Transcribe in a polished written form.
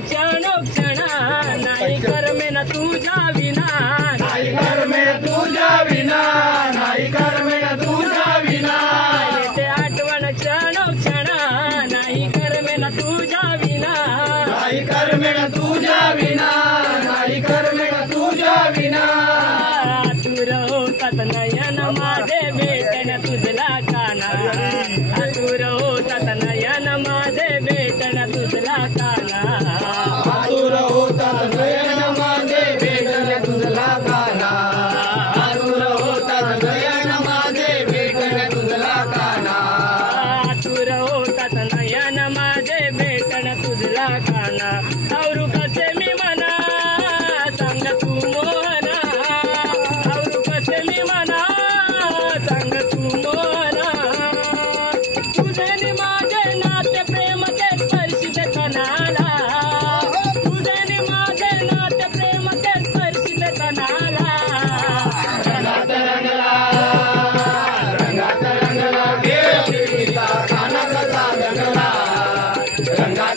क्षणोक्षणा नाही करमेना तुझ्या विना नाही करमेना तुझ्या विना नाही करमेना तुझ्या विना येते आठवण क्षणोक्षणा नाही करमेना तुझ्या विना नाही करमेना तुझ्या विना नाही करमेना तुझ्या विना आतुर होतात नयन माझे भेटण तुझला काना आतुर होतात नयन माझे भेटण तुझला काना आतुर होतात नयन माझे भेटण तुझला काना आतुर होतात नयन माझे भेटण तुझला काना आतुर होतात नयन माझे भेटण तुझला काना औरू कसे मी म्हणा सांग तू मोहना औरू कसे मी म्हणा सांग तू मोहना तुझे नि माझे नाते प्रेम के स्पर्शित कणाला तुझे नि माझे नाते प्रेम के स्पर्शित कणाला रंगात रंगला देव देवीचा काना कसा रंगला रंगात